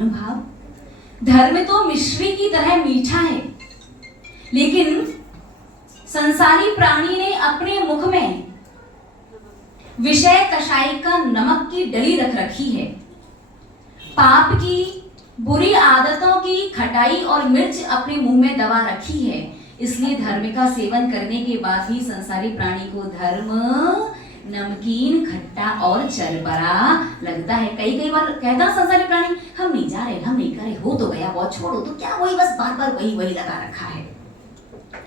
महानुभाव, धर्म तो मिश्री की तरह मीठा है, लेकिन संसारी प्राणी ने अपने मुख में विषय कषाय का नमक की डली रख रखी है। पाप की, बुरी आदतों की खटाई और मिर्च अपने मुंह में दबा रखी है। इसलिए धर्म का सेवन करने के बाद भी संसारी प्राणी को धर्म नमकीन, खट्टा और चरबरा लगता है। कई बार कहता है संसारी प्राणी, हम नहीं जा रहे, हम नहीं करे, हो तो गया, बहुत छोड़ो तो क्या, वही बस बार बार वही लगा रखा है।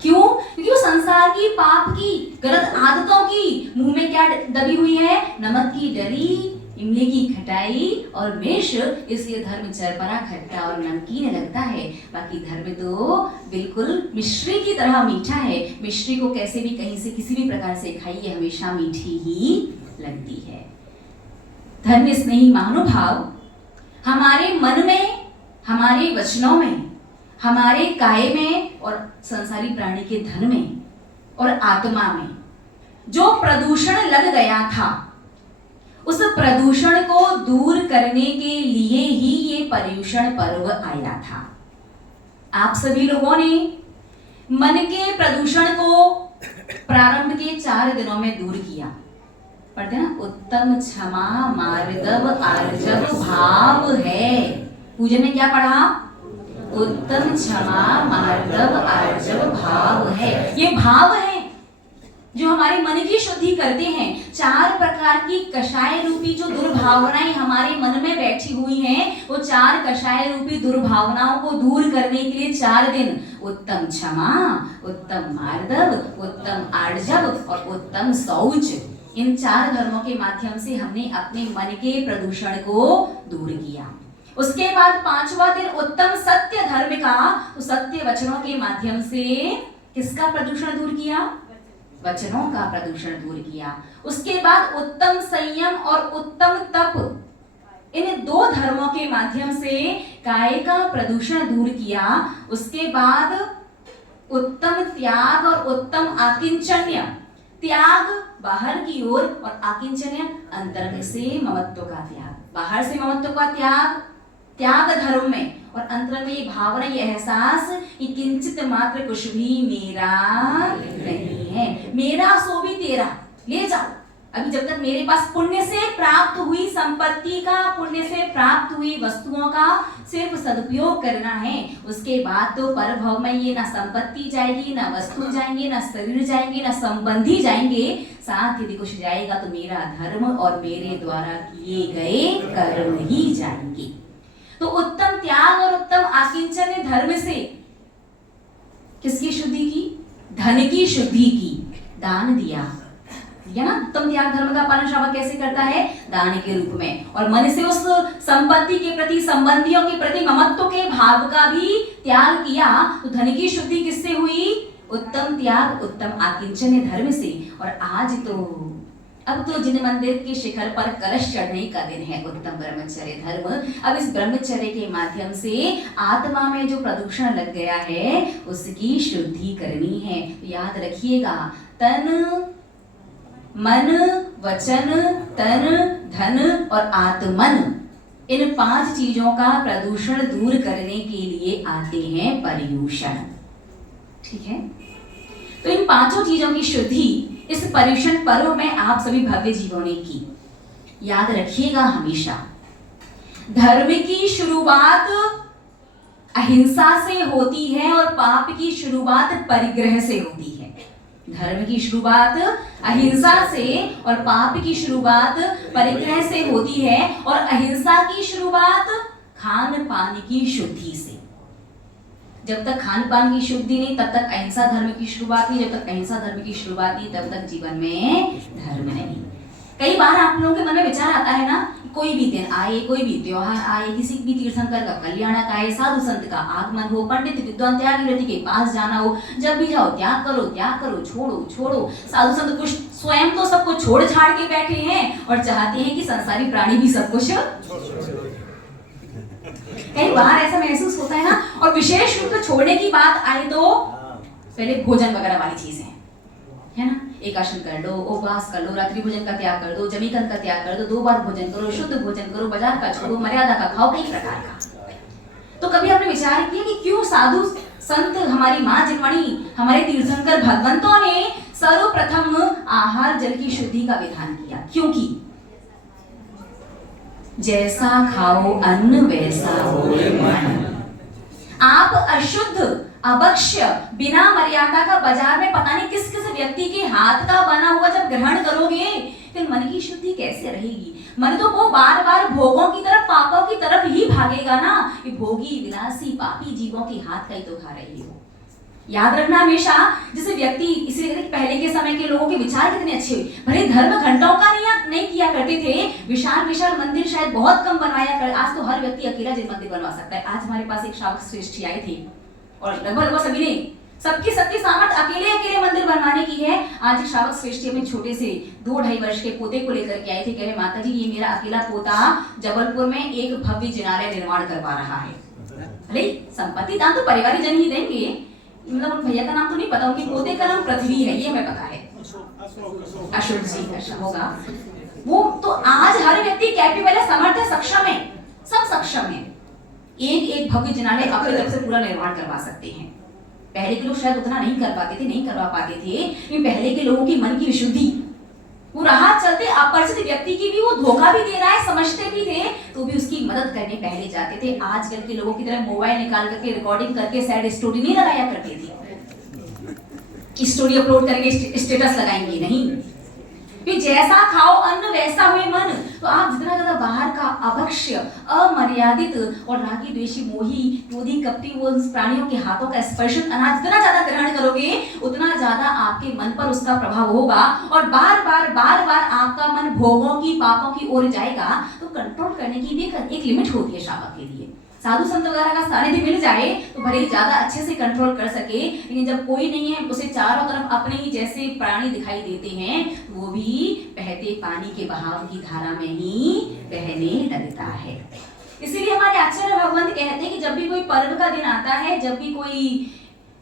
क्यों? क्योंकि वो संसार की, पाप की, गलत आदतों की मुंह में क्या दबी हुई है? नमक की डली, इमली की खटाई और मिर्च। इसलिए धर्म चरबरा, खट्टा और नमकीन लगता है। बाकी धर्म तो बिल्कुल मिश्री की तरह मीठा है। मिश्री को कैसे भी, कहीं से, किसी भी प्रकार से खाइए, हमेशा मीठी ही लगती है। धर्म स्नेही महानुभाव, हमारे मन में, हमारे वचनों में, हमारे काय में और संसारी प्राणी के धन में और आत्मा में जो प्रदूषण लग गया था, उस प्रदूषण को दूर करने के लिए ही ये पर्युषण पर्व आया था। आप सभी लोगों ने मन के प्रदूषण को प्रारंभ के 4 दिनों में दूर किया। पढ़ते ना, उत्तम क्षमा मार्दव आर्जव भाव है। पूजन में क्या पढ़ा? उत्तम क्षमा मार्दव आर्जव भाव है। ये भाव है जो हमारे मन की शुद्धि करते हैं। 4 प्रकार की कषाय रूपी जो दुर्भावनाएं हमारे मन में बैठी हुई हैं, वो 4 कषाय रूपी दुर्भावनाओं को दूर करने के लिए 4 दिन उत्तम क्षमा, उत्तम मार्दव, उत्तम आर्जव और उत्तम शौच, इन 4 धर्मों के माध्यम से हमने अपने मन के प्रदूषण को दूर किया। उसके बाद 5वां दिन उत्तम सत्य धर्म का, तो सत्य वचनों के माध्यम से किसका प्रदूषण दूर किया? वचनों का प्रदूषण दूर किया। उसके बाद उत्तम संयम और उत्तम तप, इन 2 धर्मों के माध्यम से काय का प्रदूषण दूर किया। उसके बाद उत्तम त्याग और उत्तम आकिंचन्य, त्याग बाहर की ओर और आकिंचन्य अंतरंग से ममत्व का त्याग। बाहर से ममत्व का त्याग, त्याग धर्म में, और अंतर में ये भावना, ये एहसास कि किंचित मात्र कुछ भी मेरा नहीं है, मेरा सो भी तेरा, ले जाओ। अभी जब तक मेरे पास पुण्य से प्राप्त हुई संपत्ति का, पुण्य से प्राप्त हुई वस्तुओं का सिर्फ सदुपयोग करना है। उसके बाद तो परभव में ये ना संपत्ति जाएगी, ना वस्तु जाएंगे, ना शरीर जाएंगे, ना संबंधी जाएंगे। साथ यदि कुछ जाएगा तो मेरा धर्म और मेरे द्वारा किए गए कर्म ही जाएंगे। तो उत्तम त्याग और उत्तम आकिंचन्य धर्म से किसकी शुद्धि की? धन की शुद्धि की। दान दिया, ठीक है ना? उत्तम त्याग धर्म का पालन श्रावक कैसे करता है? दान के रूप में। और मन से उस संपत्ति के प्रति, संबंधियों के प्रति ममत्व के भाव का भी त्याग किया। तो धन की शुद्धि किससे हुई? उत्तम त्याग, उत्तम आकिंचन्य धर्म से। और आज तो, अब तो जिन मंदिर के शिखर पर कलश चढ़ने का दिन है, उत्तम ब्रह्मचर्य धर्म। अब इस ब्रह्मचर्य के माध्यम से आत्मा में जो प्रदूषण लग गया है उसकी शुद्धि करनी है। तो याद रखिएगा, तन, मन, वचन, तन, धन और आत्मन, इन 5 चीजों का प्रदूषण दूर करने के लिए आते हैं पर्युषण। ठीक है? तो इन 5 चीजों की शुद्धि इस पर्युषण पर्व में आप सभी भव्य जीवों ने की। याद रखिएगा हमेशा, धर्म की शुरुआत अहिंसा से होती है और पाप की शुरुआत परिग्रह से होती है। धर्म की शुरुआत अहिंसा से और पाप की शुरुआत परिग्रह से होती है। और अहिंसा की शुरुआत खान पान की शुद्धि से। जब तक खान पान की शुद्धि नहीं तब तक अहिंसा धर्म की शुरुआत नहीं, जब तक अहिंसा धर्म की शुरुआत नहीं तब तक जीवन में धर्म नहीं। कई बार आप लोगों के मन में विचार आता है ना, कोई भी दिन आए, कोई भी त्योहार आए, किसी भी तीर्थंकर का कल्याणक आए, साधु संत का आगमन हो, पंडित विद्वान त्यागी व्यक्ति के पास जाना हो, जब भी जाओ त्याग करो, छोड़ो। साधु संत कुछ स्वयं तो सब कुछ छोड़ छाड़ के बैठे हैं और चाहते हैं कि संसारी प्राणी भी सब कुछ। कई बार ऐसा महसूस होता है ना। और विशेष रूप से छोड़ने की बात आए तो पहले भोजन वगैरह वाली चीजें है ना, एकादशी कर लो, उपवास कर लो, रात्रि भोजन का त्याग कर दो, जमीकंद का त्याग कर दो, 2 बार भोजन करो, शुद्ध भोजन करो, बाजार का छोड़ो, मर्यादा का खाओ, कई प्रकार का। तो कभी आपने विचार किया कि क्यों साधु संत, हमारी माँ जिनवाणी, हमारे तीर्थंकर भगवंतों ने सर्वप्रथम आहार जल की शुद्धि का विधान किया? क्योंकि जैसा खाओ अन्न वैसा होए मन। आप अशुद्ध, अभक्ष्य, बिना मर्यादा का बाजार में पता नहीं किस किस व्यक्ति के हाथ का बना हुआ जब ग्रहण करोगे, फिर मन की शुद्धि कैसे रहेगी? मन तो वो बार बार भोगों की तरफ, पापों की तरफ ही भागेगा ना। ये भोगी, विलासी, पापी जीवों के हाथ का ही तो खा रही हो। याद रखना हमेशा, जैसे व्यक्ति, इसलिए पहले के समय के लोगों के विचार कितने अच्छे हुए, भले धर्म घंटों का नहीं किया करते थे, विशाल विशाल मंदिर शायद बहुत कम बनवाया कर। आज तो हर व्यक्ति अकेला जिन मंदिर बनवा सकता है। आज हमारे पास एक श्रावक श्रेष्ठी आई थी और लगभग सभी ने सबकी सामर्थ्य अकेले मंदिर बनवाने की है। आज एक श्रावक श्रेष्ठी में छोटे से 2-2.5 वर्ष के पोते को लेकर के आई थी। कह रहे माता जी, ये मेरा अकेला पोता जबलपुर में एक भव्य जिनालय निर्माण करवा रहा है। अरे संपत्ति दान तो परिवारी जन ही देंगे, मतलब उन भैया का नाम तो नहीं पता, उनके पोते का नाम पृथ्वी है, ये हमें पता है, अशोक जी ऐसा होगा वो। तो आज हर व्यक्ति कैपेबल है, समर्थ है, सक्षम है, सब सक्षम है। एक भव्य जिनालय अपनी तरफ से पूरा निर्माण करवा सकते हैं। पहले के लोग शायद उतना नहीं कर पाते थे, नहीं करवा पाते थे, लेकिन पहले के लोगों की मन की विशुद्धि, वो राह चलते अपरिचित व्यक्ति की भी वो धोखा भी दे रहा है, समझते भी थे तो भी उसकी मदद करने पहले जाते थे। आजकल के लोगों की तरह मोबाइल निकाल करके रिकॉर्डिंग करके सैड स्टोरी नहीं लगाया करते थे, स्टोरी अपलोड करके स्टेटस लगाएंगे नहीं। फिर जैसा खाओ अन्न वैसा हुए मन। तो आप जितना ज्यादा बाहर का अभक्ष्य, अमर्यादित और रागी, द्वेषी, मोही, क्रोधी, कपटी, वो प्राणियों के हाथों का स्पर्शित अनाज जितना ज्यादा ग्रहण करोगे, उतना ज्यादा आपके मन पर उसका प्रभाव होगा और बार बार आपका मन भोगों की, पापों की ओर जाएगा। तो कंट्रोल करने की भी एक लिमिट होती है श्रावक के लिए। साधु संत वगैरह का सानिध्य मिल जाए तो भले ही ज्यादा अच्छे से कंट्रोल कर सके, लेकिन जब कोई नहीं है, उसे चारों तरफ अपने ही जैसे प्राणी दिखाई देते हैं, वो भी बहते पानी के बहाव की धारा में ही बहने लगता है। इसीलिए हमारे आचार्य भगवंत कहते हैं कि जब भी कोई पर्व का दिन आता है, जब भी कोई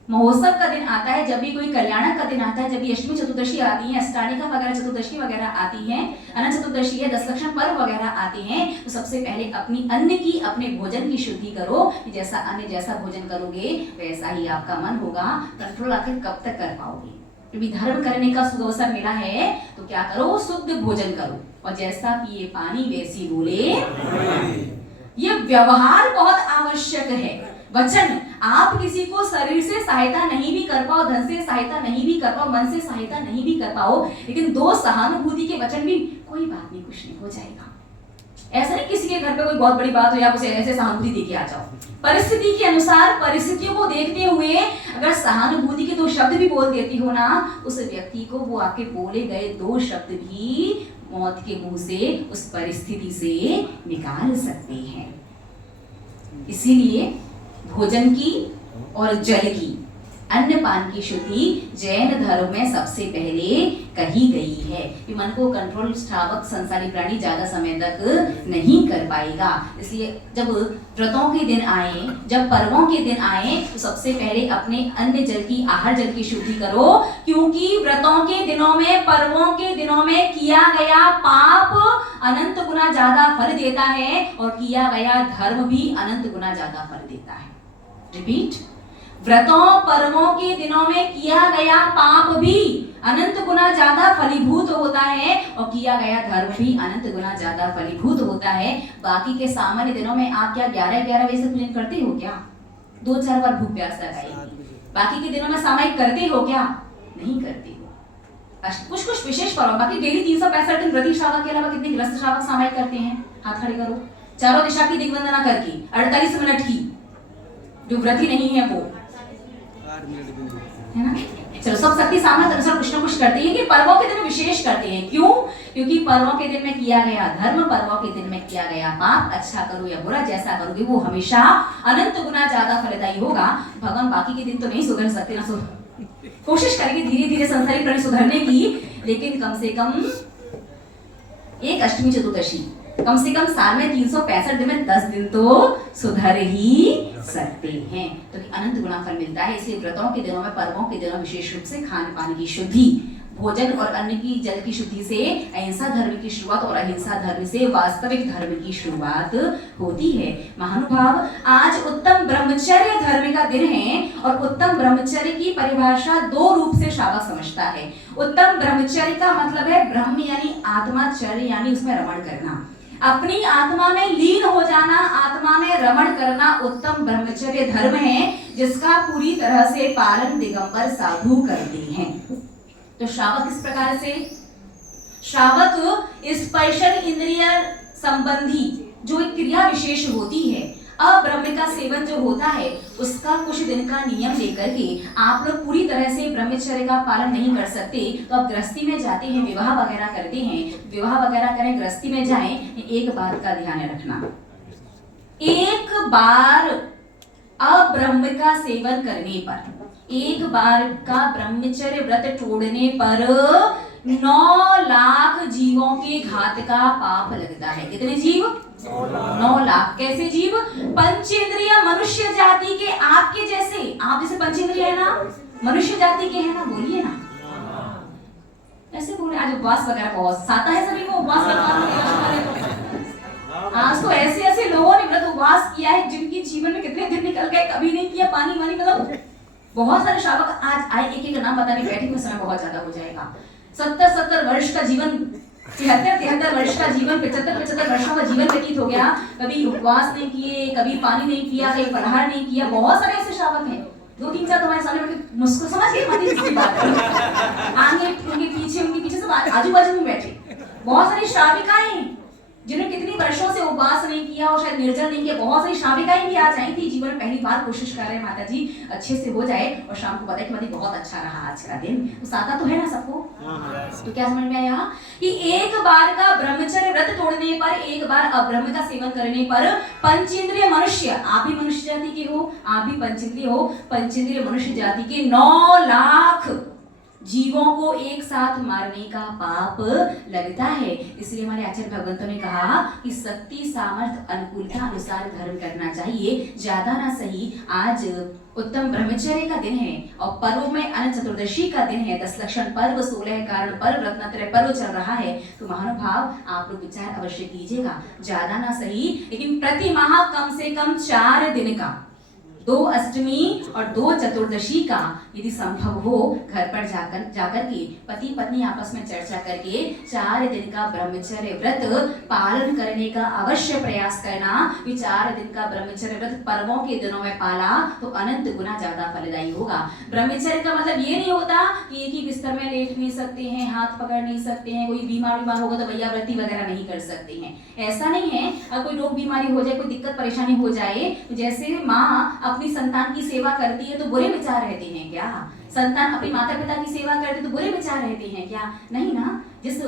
महोत्सव का दिन आता है, जब भी कोई कल्याणक का दिन आता है, जब भी अष्टमी चतुर्दशी आती है, अष्टानिका वगैरह चतुर्दशी वगैरह आती है, अनंत चतुर्दशी है, 10 लक्षण पर्व वगैरह आते हैं, तो सबसे पहले अपनी अन्न की, अपने भोजन की शुद्धि करो। जैसा अन्न, जैसा भोजन करोगे वैसा ही आपका मन होगा। कंट्रोल आखिर कब तक कर पाओगे? क्योंकि धर्म करने का सुअवसर मिला है तो क्या करो, शुद्ध भोजन करो और जैसा पिए पानी वैसी बोले। ये व्यवहार बहुत आवश्यक है। वचन, आप किसी को शरीर से सहायता नहीं भी कर पाओ, धन से सहायता नहीं भी कर पाओ, मन से सहायता नहीं भी कर पाओ, लेकिन 2 सहानुभूति के वचन भी, कोई बात नहीं, कुछ नहीं हो जाएगा। ऐसा नहीं किसी के घर पे कोई बहुत बड़ी बात हो या उसे ऐसे सहानुभूति देके आ जाओ। परिस्थिति के अनुसार, परिस्थितियों को देखते हुए अगर सहानुभूति के 2 शब्द भी बोल देती हो ना, उस व्यक्ति को वो आपके बोले गए 2 शब्द भी मौत के मुंह से, उस परिस्थिति से निकाल सकते हैं। इसीलिए भोजन की और जल की, अन्न पान की शुद्धि जैन धर्म में सबसे पहले कही गई है कि मन को कंट्रोल श्रावक संसारी प्राणी ज्यादा समय तक नहीं कर पाएगा। इसलिए जब व्रतों के दिन आए, जब पर्वों के दिन आए, तो सबसे पहले अपने अन्न जल की, आहार जल की शुद्धि करो, क्योंकि व्रतों के दिनों में, पर्वों के दिनों में किया गया पाप अनंत गुना ज्यादा फल देता है और किया गया धर्म भी अनंत गुना ज्यादा फल देता है। रिपीट, व्रतों पर्वों के दिनों में किया गया पाप भी अनंत गुना ज्यादा फलीभूत होता है और किया गया धर्म भी अनंत गुना ज्यादा फलीभूत होता है। बाकी के सामान्य दिनों में आप क्या 11-11 बजे से पूजन करते हो क्या? 2-4 बार भूख प्यास लगाएगी। बाकी के दिनों में सामायिक करते हो क्या? नहीं करते हो। कुछ विशेष पर्व, बाकी डेली 365 दिन व्रती श्रावक के अलावा कितने गृहस्थ श्रावक सामायिक करते हैं? हाथ खड़े करो। चारों दिशा की दिग्वंदना करके 48 मिनट की, जो व्रती नहीं है वो, है ना? चलो, सब शक्ति सामर्थ्य अनुसार कुछ ना कुछ करते हैं कि पर्वों के दिन में विशेष करते हैं। क्यों? क्योंकि पर्वों के दिन में किया गया धर्म, पर्वों के दिन में किया गया पाप, अच्छा करो या बुरा, जैसा करोगे वो हमेशा अनंत गुना ज्यादा फलदायी होगा। भगवान बाकी के दिन तो नहीं सुधर सकते ना, कोशिश करेंगे धीरे धीरे संसारी प्राणी सुधरने की, लेकिन कम से कम एक अष्टमी चतुर्दशी, कम से कम साल में 365 दिन में 10 दिन तो सुधर ही सकते हैं, तो अनंत गुना फल मिलता है। इसलिए व्रतों के दिनों में, पर्वों के दिनों विशेष रूप से खान पान की शुद्धि, भोजन और अन्न की जल की शुद्धि से अहिंसा धर्म की शुरुआत और अहिंसा धर्म से वास्तविक धर्म की शुरुआत होती है। महानुभाव, आज उत्तम ब्रह्मचर्य धर्म का दिन है और उत्तम ब्रह्मचर्य की परिभाषा दो रूप से श्रावक समझता है। उत्तम ब्रह्मचर्य का मतलब है ब्रह्म यानी आत्माचर्य यानी उसमें रमण करना, अपनी आत्मा में लीन हो जाना, आत्मा में रमण करना उत्तम ब्रह्मचर्य धर्म है, जिसका पूरी तरह से पालन दिगंबर साधु करते हैं। तो श्रावक इस प्रकार से, श्रावक स्पर्शन इंद्रिय संबंधी जो एक क्रिया विशेष होती है, अब्रह्म का सेवन जो होता है, उसका कुछ दिन का नियम लेकर के आप लोग पूरी तरह से ब्रह्मचर्य का पालन नहीं कर सकते तो आप गृहस्थी में जाते हैं, विवाह वगैरह करते हैं, विवाह वगैरह करें, गृहस्थी में जाएं, एक बात का ध्यान रखना, एक बार अब्रह्म का सेवन करने पर, एक बार का ब्रह्मचर्य व्रत तोड़ने पर 9 लाख जीवों के घात का पाप लगता है। कितने जीव? 9 लाख। कैसे जीव? पंचेंद्रिय मनुष्य जाति के, आपके जैसे, आप जैसे पंचेंद्रिय है ना, मनुष्य जाति के है ना, बोलिए ना, ऐसे बोले। आज उपवास वगैरह बहुत साता है सभी को, उपवास करना। आज तो ऐसे ऐसे लोगों ने व्रत उपवास किया है जिनके जीवन में कितने दिन निकल गए, कभी नहीं किया पानी वानी, मतलब बहुत सारे श्रावक आज आए, एक एक नाम बताने बैठे में समय बहुत ज्यादा हो जाएगा। 70 वर्ष का जीवन, 73 वर्ष का जीवन, 75 वर्षों का जीवन व्यतीत हो गया, कभी उपवास नहीं किए, कभी पानी नहीं पिया, कभी फलाहार नहीं किया। बहुत सारे ऐसे श्रावक हैं, 2-3 तुम्हारे सामने बैठे, मुझको समझ गए मत इसकी बात, आगे उनके पीछे सब आजू बाजू में बैठे बहुत सारी श्राविकाएं जिन्होंने कितनी वर्षों से उपवास नहीं किया और शायद निर्जल नहीं किया। बहुत सारी श्राविकाएं भी आज आई थी, जीवन में पहली बार कोशिश कर रहे हैं माता जी अच्छे से हो जाए, और शाम को बताए कि माता बहुत अच्छा रहा आज का दिन। तो साता तो है ना सबको? तो क्या समझ में आया कि एक बार का ब्रह्मचर्य व्रत तोड़ने पर, एक बार अब्रह्म का सेवन करने पर पंचेंद्रिय मनुष्य, आप भी मनुष्य जाति के हो, आप भी पंचेंद्रिय हो, पंचेंद्रिय मनुष्य जाति के 9 लाख जीवों को एक साथ मारने का पाप लगता है। इसलिए हमारे आचार्य भगवंतों ने कहा कि शक्ति सामर्थ्य अनुकूलता अनुसार धर्म करना चाहिए, ज्यादा ना सही। आज उत्तम ब्रह्मचर्य का दिन है और पर्व में अनंत चतुर्दशी का दिन है, 10 लक्षण पर्व, 16 कारण पर्व, रत्नत्रय पर्व चल रहा है। तो महानुभाव आप लोग विचार अवश्य कीजिएगा, ज्यादा ना सही लेकिन प्रति माह कम से कम 4 दिन का, 2 अष्टमी और 2 चतुर्दशी का यदि संभव हो घर पर जाकर के पति पत्नी आपस में चर्चा करके 4 दिन का ब्रह्मचर्य व्रत पालन करने का अवश्य प्रयास करना। 4 दिन का ब्रह्मचर्य व्रत पर्वों के दिनों में पाला तो अनंत गुना ज्यादा फलदायी होगा। ब्रह्मचर्य का मतलब ये नहीं होता कि एक ही बिस्तर में लेट नहीं सकते हैं, हाथ पकड़ नहीं सकते हैं, कोई बीमार होगा तो भैया व्रती वगैरह नहीं कर सकते हैं, ऐसा नहीं है। अगर कोई रोग बीमारी हो जाए, कोई दिक्कत परेशानी हो जाए, जैसे माँ अपनी संतान की सेवा करती है तो बुरे विचार रहते हैं क्या? संतान अपने माता पिता की सेवा करते तो बुरे विचार रहते हैं क्या? नहीं ना। जिस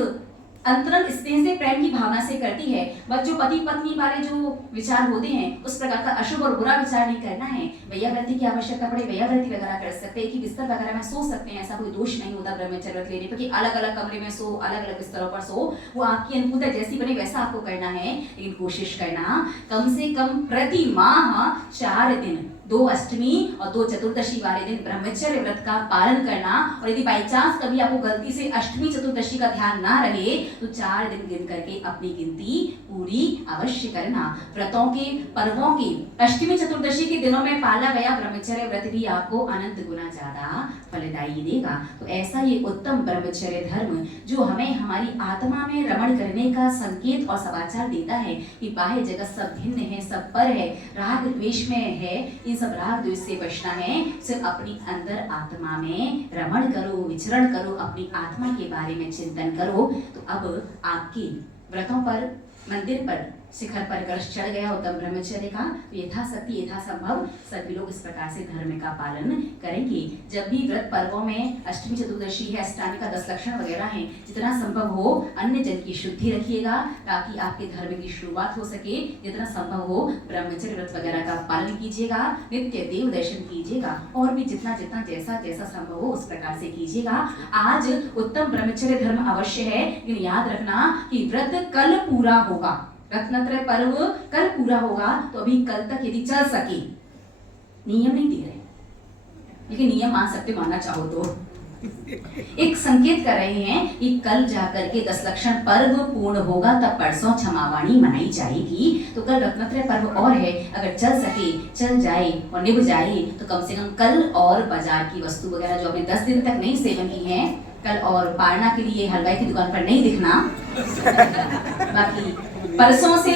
अंतरंग स्नेह से प्रेम की भावना से करती है, बस जो पति पत्नी वाले जो विचार होते हैं उस प्रकार का अशुभ और बुरा विचार नहीं करना है। भैया व्रती की आवश्यकता पड़े भैया व्रती वगैरह कर सकते हैं, कि बिस्तर वगैरह में सो सकते हैं, ऐसा कोई दोष नहीं होता ब्रह्मचर्य व्रत लेने पर कि अलग अलग कमरे में सो, अलग अलग बिस्तरों पर सो। वो आपकी अनुकूलता जैसी बने वैसा आपको करना है, लेकिन कोशिश करना कम से कम प्रति माह 4 दिन, 2 अष्टमी और 2 चतुर्दशी वाले दिन ब्रह्मचर्य व्रत का पालन करना। और यदि बाई चांस कभी आपको गलती से अष्टमी चतुर्दशी का ध्यान ना रहे तो 4 दिन गिन करके अपनी गिनती पूरी अवश्य करना। व्रतों के पर्वों के अष्टमी चतुर्दशी के दिनों में पाला गया ब्रह्मचर्य व्रत भी आपको अनंत गुना ज्यादा फलदायी देगा। तो ऐसा ये उत्तम ब्रह्मचर्य धर्म जो हमें हमारी आत्मा में रमण करने का संकेत और समाचार देता है कि बाह्य जगत सब भिन्न है, सब पर है, राग द्वेष में है, इन सब राग द्वेष से बचना है। सिर्फ अपनी अंदर आत्मा में रमण करो, विचरण करो, अपनी आत्मा के बारे में चिंतन करो। तो अब आपके व्रतों पर, मंदिर पर शिखर पर कलश चढ़ गया उत्तम ब्रह्मचर्य का, तो यथाशक्ति यथासंभव सभी लोग इस प्रकार से धर्म का पालन करेंगे। जब भी व्रत पर्वों में अष्टमी चतुर्दशी है, अष्टामी का 10 लक्षण वगैरह हैं, जितना संभव हो अन्य जन की शुद्धि रखिएगा ताकि आपके धर्म की शुरुआत हो सके। जितना संभव हो ब्रह्मचर्य व्रत वगैरह का पालन कीजिएगा, नित्य देव दर्शन कीजिएगा, और भी जितना जितना जैसा जैसा संभव हो उस प्रकार से कीजिएगा। आज उत्तम ब्रह्मचर्य धर्म अवश्य है, लेकिन याद रखना कि व्रत कल पूरा होगा, रत्नत्रय पर्व कल पूरा होगा। तो अभी कल तक यदि चल सके, नियम नहीं दे रहे लेकिन नियम मान सकते मानना चाहो तो, एक संकेत कर रहे हैं कि कल जाकर के 10 लक्षण पर्व पूर्ण होगा, तब परसों क्षमावाणी मनाई जाएगी। तो कल रत्नत्रय पर्व और है, अगर चल सके चल जाए और निभ जाए तो कम से कम कल और बाजार की वस्तु वगैरह जो आपने 10 दिन तक नहीं सेवन की है, कल और पारना के लिए हलवाई की दुकान पर नहीं दिखना। बाकी परसों से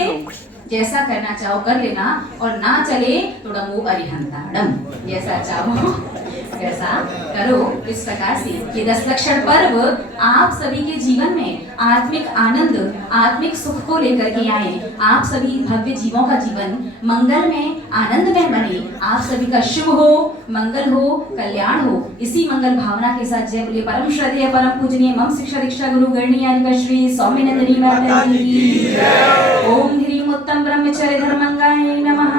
जैसा करना चाहो कर लेना, और ना चले तो डमो अरिहंताड़म, जैसा चाहो वैसा करो। इस प्रकार से ये 10 लक्षण पर्व आप सभी के जीवन में आत्मिक आनंद, आत्मिक सुख को लेकर के आए। आप सभी भव्य जीवों का जीवन मंगल में, आनंद में बने। आप सभी का शुभ हो, मंगल हो, कल्याण हो। इसी मंगल भावना के साथ जय बोले परम श्रद्धेय परम पूजनीय मम शिक्षा दीक्षा गुरु गणनीय श्री सौम्यनंदिनी माता की जय। ओम ह्रीम उत्तम ब्रह्मचर्य धर्मंगाय नमः।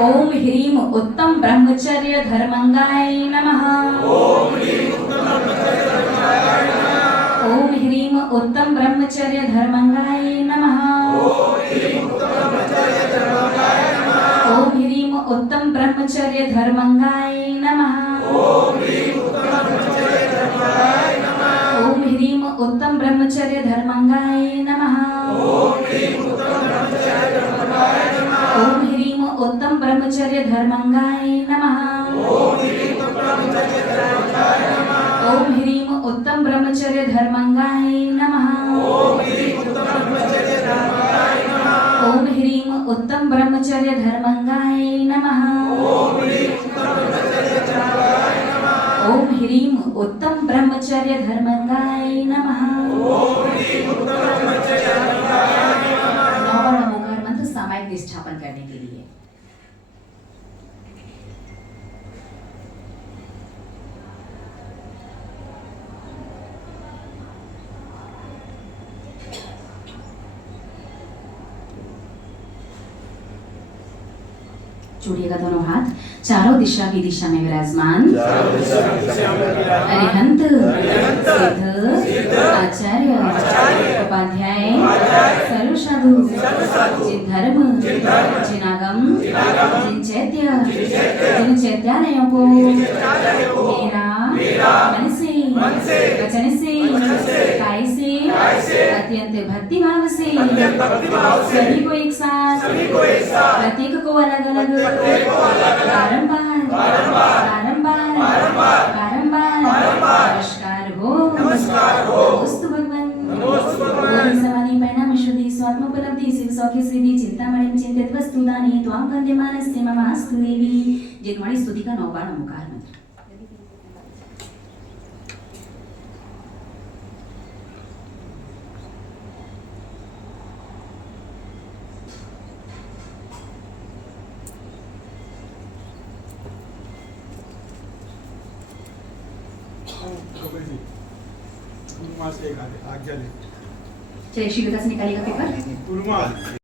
ओम ह्रीम उत्तम ब्रह्मचर्य धर्मंगाय नमः। ओम ह्रीम उत्तम ब्रह्मचर्य धर्मंगाय नमः। ओम ह्रीम उत्तम ब्रह्मचर्य धर्मंगाय नमः। ओम ह्रीम उत्तम ब्रह्मचर्य धर्मंगाय नमः। ओम ह्रीम उत्तम ब्रह्मचर्य धर्मंगाय नमः। ओम ह्रीम उत्तम ब्रह्मचर्य धर्मंगाय नमः। ओम ह्रीम उत्तम ब्रह्मचर्य धर्मंगाय नमः। ओम ह्रीम उत्तम ब्रह्मचर्य धर्मंगाय नमः। नवोकार मंत्र सामायिक निष्ठापन करने के लिए जोड़िएगा दोनों हाथ, चारों दिशा की दिशा में विराजमान अरिहंत सिद्ध आचार्य उपाध्याय सर्व साधु जिन धर्म जिन आगम जिन चैत्य जिन चैत्यालयों को मेरा मन से वचन से काय से अत्यंत भक्ति भाव से सभी को एक साथ प्रत्येक को अलग अलग बारंबार नमस्कार हो नमोस्तु भगवान। समाधि परिणाम शुद्धि स्वात्मोपलब्धि सिद्ध सौख्य सिद्धि चिंतामणि चिंतित वस्तु दानी त्वां वंद्यमानस्य ममास्तु देवी। जिनवाणी स्तुति का 9 बार नमोकार मंत्र। से आज्ञा ले। चलिए शीघ्रता से निकालिएगा पेपर।